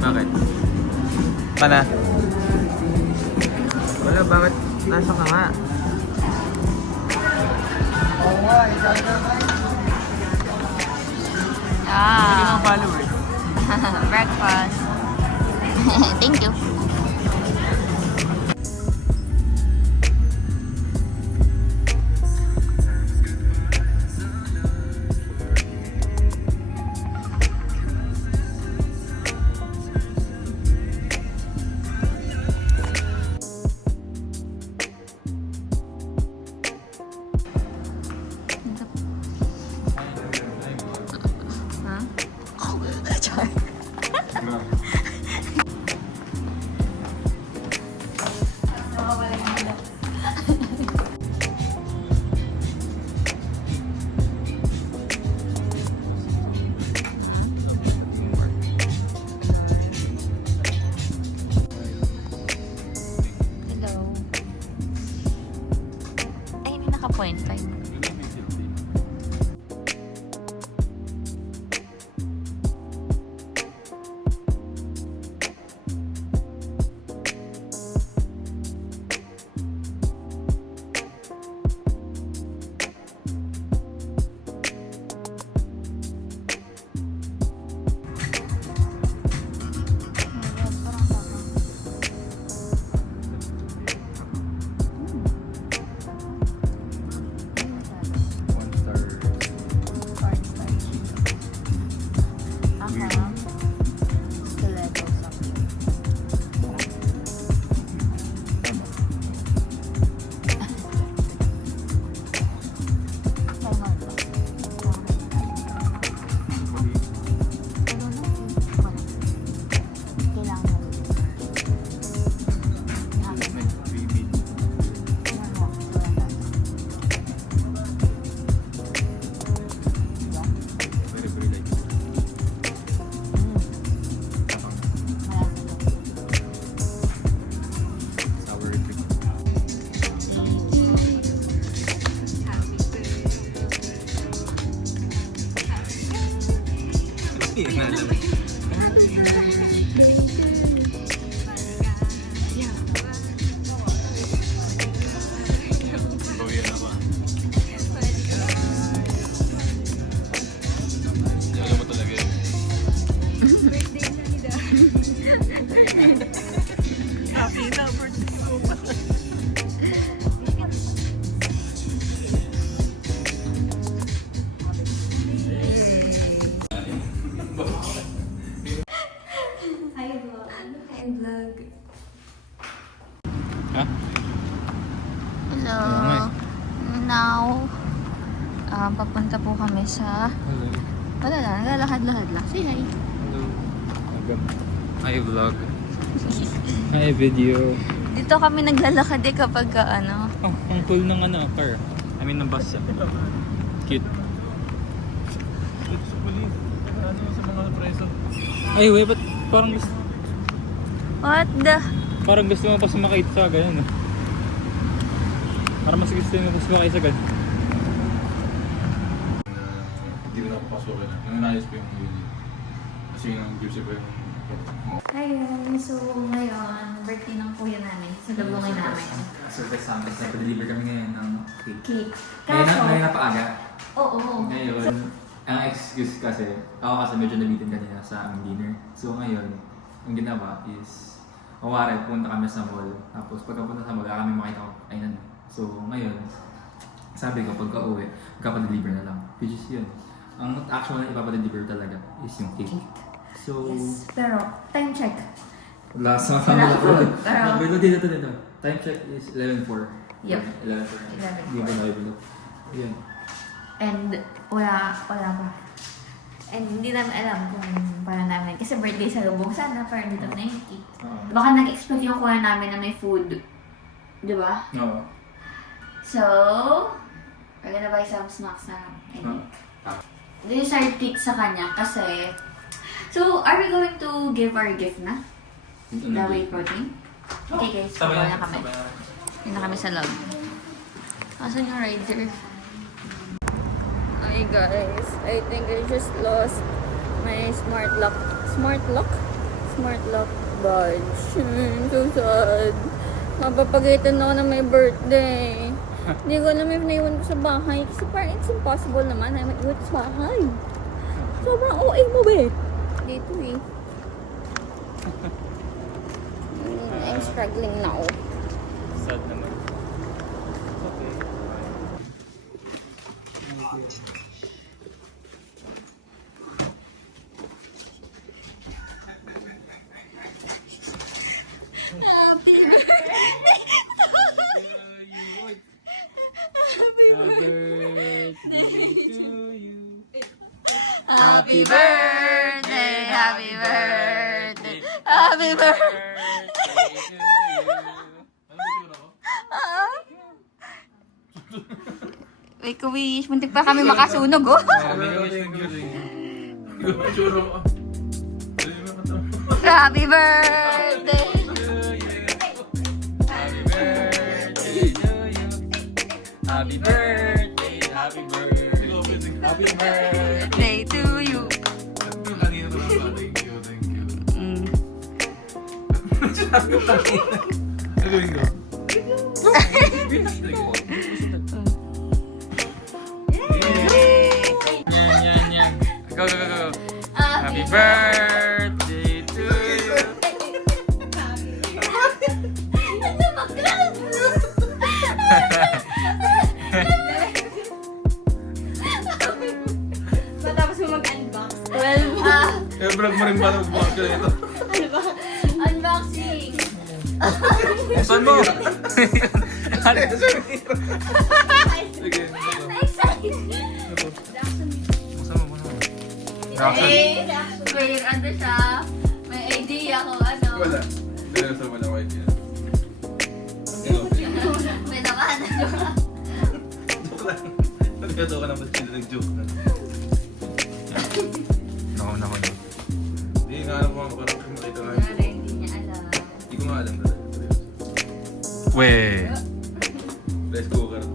Bakit? Pana? Wala, bakit nasa ka nga? Hindi mo followers. Breakfast. Thank you. Point 5. Hello. Now, papunta po kami sa... Hello. Wala lang, naglalakad-lakad lang. Say hi. Hello. Hi vlog. Hi video. Dito kami naglalakad kapag ano. Oh, ang cool ng car. I mean, ng bus. Cute. Sa mga preso. Ay, wait, ba't parang gusto... What the... Parang gusto mo pa sumakay sa ganyan. Parang mas gusto mo pa sumakay sa ganyan. Hindi ko nakapasukin. Nanganayos ko yung video. Kasi yung juicy ko yung... Ayun, so ngayon, birthday ng kuya namin. Sa labungin namin. Surprise sa amin. Nag-deliver kami ngayon ng cake. Cake. Ngayon na paaga. Oo. Ngayon, ang excuse kasi, ako kasi medyo nabitin kanina sa aming dinner. So ngayon, ang ginawa is, mawari, punta kami sa mall. Tapos pagkapunta sa mall, kami makita ko, ayun. So ngayon, sabi ko, pagka-uwi, magpapadeliver na lang. Which is yun. Ang actual na ipapadeliver talaga is yung cake. So, Yes, pero time check. last mga family ko. Pero- Pero dito. Time check is 11:04. Yep. 11:04. Hindi ko na ibulog. Yun. And wala pa. And hindi namin alam kung paano namin. Kasi birthday sa lubong sana, pero dito na yung cake. Baka nag-expect yung kuha namin na may food. Di ba? Oo. So, we're gonna buy some snacks na. This is our treat sa kanya kasi... So, are we going to give our gift na? The whey protein? Okay guys, Sabay pakuha na kami. Yun na kami sa log. Asan yung rider? guys. I think I just lost my smart lock. Smart lock? Smart lock badge. So sad. Mapapagalitan ako na may birthday. Hindi ko alam if naiwan ko sa bahay. Kasi parang it's impossible naman na maiwan ko sa bahay. Sobrang OA mo ba eh. Dito eh. I'm struggling now. Sad naman. Okay. Happy birthday! Happy birthday! Happy birthday! Happy birthday! Wake a wish. Muntik pa kami makasunog, oh. Happy birthday! Happy birthday to you. Happy birthday, happy birthday. Happy birthday. Birthday to you. Thank you. Mm. Gagawin ko. Yan. Go. Happy birthday to you. Ano ba, Clark? Matapos mo mag-unbox. Well, Vlog mo rin ba ito? unboxing. Saan mo? Sige. Excited. Saan mo? Eh, may ano siya. May idea kung ano. Wala. Pero wala ko idea. May nakahan na Joke lang. Nagkatawa ka naman sila nag-joke na. Nako. Hindi nga alam ko ano parang makita lang. Pero hindi niya alam. Hindi ko nga alam talaga. We. Rice cooker to.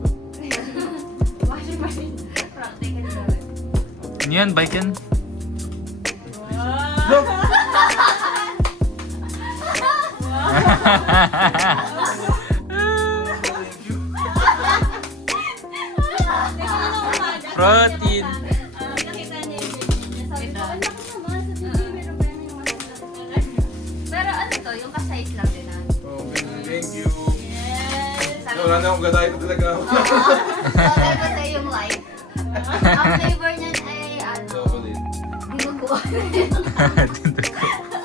Washing machine. Practical gawin. Ano yan? Bike yan? Joke! Thank you. Protein. Nakita niya yung video niya. Sabi ko, ang laki naman. Sa TV, meron pa yung mas laki. Pero ano to, yung ka-size lang din ah. Okay, thank you. Yes. Sabi Wala na akong gatay na talaga. Sabi ko sa'yo yung light. Ang flavor niyan ay ano, Chocolate. dinuguan.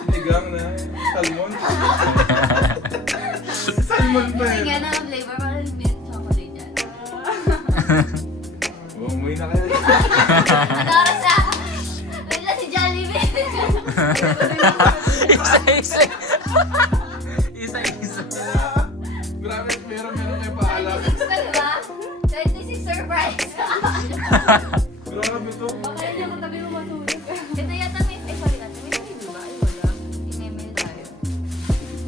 Sinigang na. Salmon. Salmon pa Kasi yun. nga na ang flavor, parang milk chocolate yan. Umuwi na kayo. Para sa, wait lang si Jollibee. Isa. Grabe, meron kayo paalam. 26 pa diba? 26 surprise. Grabe to. Baka yun yung katabi mo matulog. Ito yata may, ay sorry natin, may mail diba? Ay wala, in-email tayo.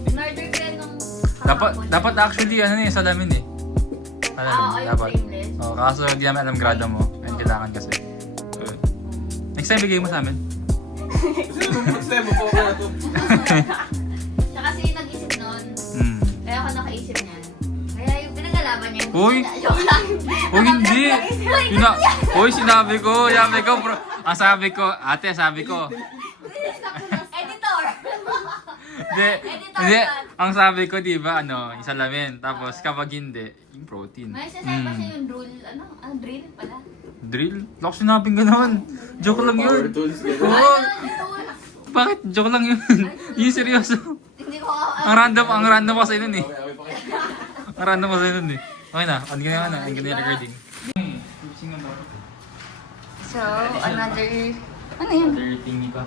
In-order ko yan nung kahapon. Dapat actually ano eh, salamin eh. Yung Dapat. frameless. Oh, kaso hindi namin alam grado mo. Ayun, kailangan kasi. Next time bigay mo sa amin. Kasi nung step mo po ako na to. Siya kasi yung nag-isip nun. Hmm. Kaya ako nakaisip niyan. Kaya yung pinag-alaban niya. Uy! Joke lang. Uy, hindi! Uy, sinabi ko, bro. Ang sabi ko, ate, sabi ko. Editor! Hindi, ang sabi ko, di ba, yung salamin. Tapos, kapag hindi, yung protein. May sasay pa siya yung rule, drill pala. Drill? Lako sinabing gano'n. Joke lang Power yun. tools. Oo. Ano, tool? Bakit? Joke lang yun. Yung seryoso. Hindi ko Ang random kasi nun eh. Ang random kasi nun eh. Okay na, ano ganyan na, ang ganyan recording. So, another... Ano yun? Other thingy pa.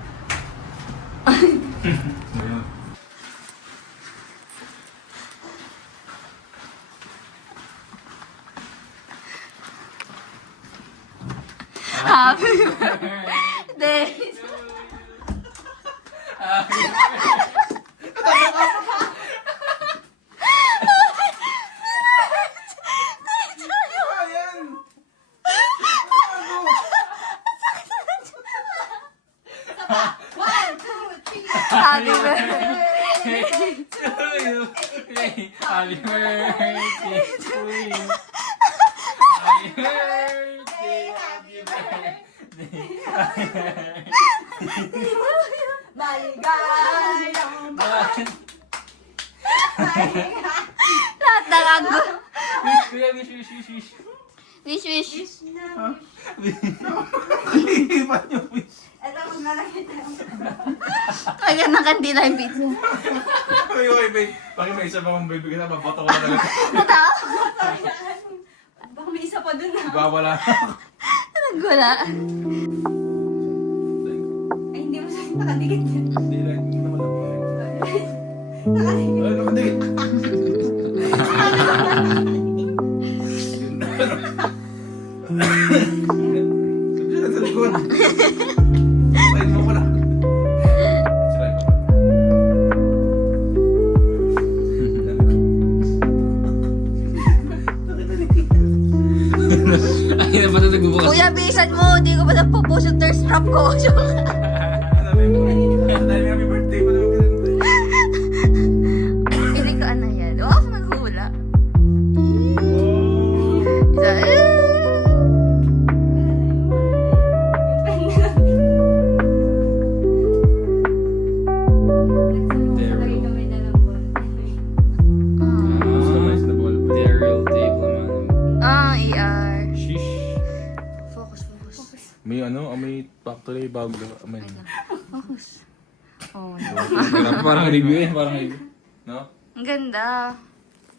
Happy birthday! Ayan! Happy birthday. to you. Happy birthday to you. Happy birthday. Happy birthday. Maligayang Lahat ng ago. Kuya, wish, wish, wish, wish. Wish, wish. Iipan yung wish. Ito, maglalagay tayo. Kaya ng kandila yung pizza. Uy, uy, babe. Bakit may isa pa mong bibigyan na? Maboto ko na talaga. Totoo? Baka may isa pa dun na. Wala. Nagwala. Ay, hindi mo siya nakadikit yun. Hindi lang naman ako. Nakadikit. Ano naman din? Diyan sa likod. Side mo pala. Side mo. Ay, na pala nagbubukas. Kuya, bisan mo. Hindi ko pa napupush yung thirst trap ko. Sabi mo, dahil may happy birthday pa naman kinanta. Hindi ko ano yan. Wow, naghula. Isa, Naglagay kami na ng ball. Gusto mo is na ball. Daryl Dave Laman. ER. Shish. Focus, focus. May ano, may factory bago. May Focus. Oh, parang review eh, parang review. No? ang ganda.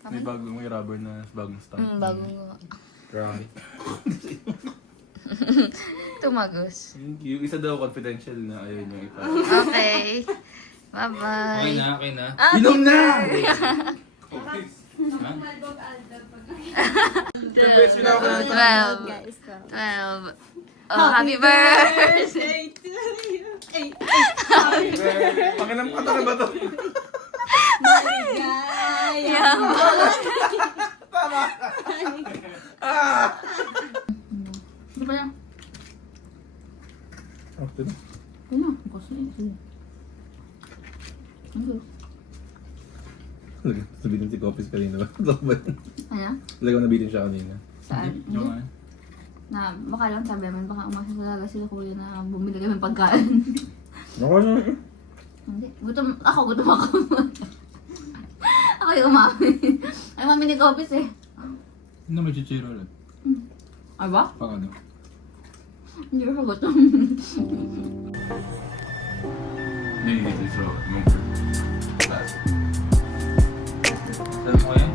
May bagong may rubber na bagong stock. Bagong Grabe. tumagos. Yung isa daw confidential na ayaw niya ipa. Okay. Bye-bye. Okay na, okay na. Inom na! Malbog Alda pag Best na ako na. 12. guys ko. 12. Oh, happy birthday! to you. Ay, Pakinam ka na ba to? maligayang Di ba yan? After na. Ano? Kasi ito. Ano? Nabitin si Coffees kanina ba? Ano? Talagang nabitin siya kanina. Saan? Hindi. Na, baka lang sabi naman, baka umasa talaga sila kuya na bumili kami pagkain. Ako na. Hindi. Gutom ako. Ako yung umami. Ay, mami ni Copies eh. Hindi na may chichiro ulit. Ay ba? Pang ano? Hindi ko gutom. Hindi, hindi. Throw. Remember. Last. Alam mo yan?